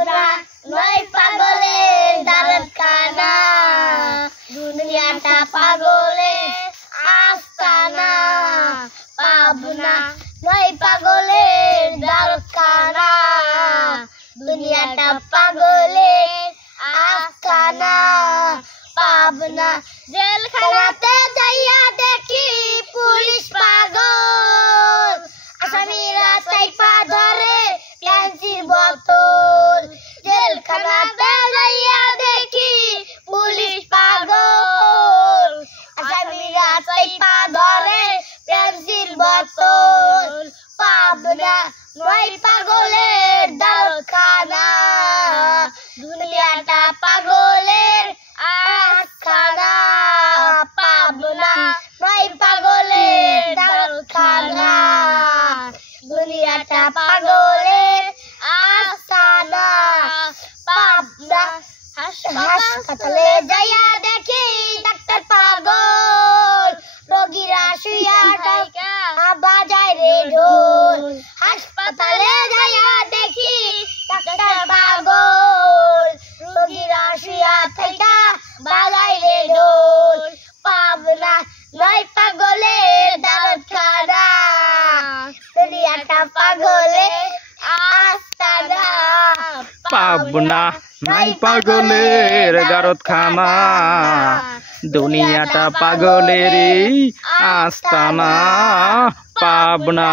পাবনা নয় পাগলের দারখানা, দুনিয়াটা পাগলের আস্তানা। পাবনা নয় পাগলের দারখানা, দুনিয়াটা পাগলের আস্তানা। পাবনা জেলখানাতে যাইয়া দেখি পুলিশ পাগল, আসামিরা চাইপা ধরে পেন্সিল বোতল। জেলখানাতে যাইয়া দেখি পুলিশ পাগল, আসামিরা চাইপা ধরে পেন্সিল বোতল। পাবনা নয় পাগলের দারখানা, দুনিয়াটা পাগলের আস্তানা। পাবনা নয় পাগলের দারখানা, দুনিয়াটা পাগলের আস্তানা। পাবনা হাসপাতালে যাইয়া দেখি ডাক্তার পাগল, রোগীরা শুইয়া টাকা বাজায় রে ঢোল। হাসপাতালে যাইয়া দেখি ডাক্তার পাগল, রোগীরা শুইয়া টাকা বাজায় রে ঢোল। পাবনা নয় পাগলের দারখানা, দুনিয়াটা পাগলের আস্তানা। পাবনা নয় পাগলের গারতখানা, দুনিয়াটা পাগলের আস্তানা। পাবনা।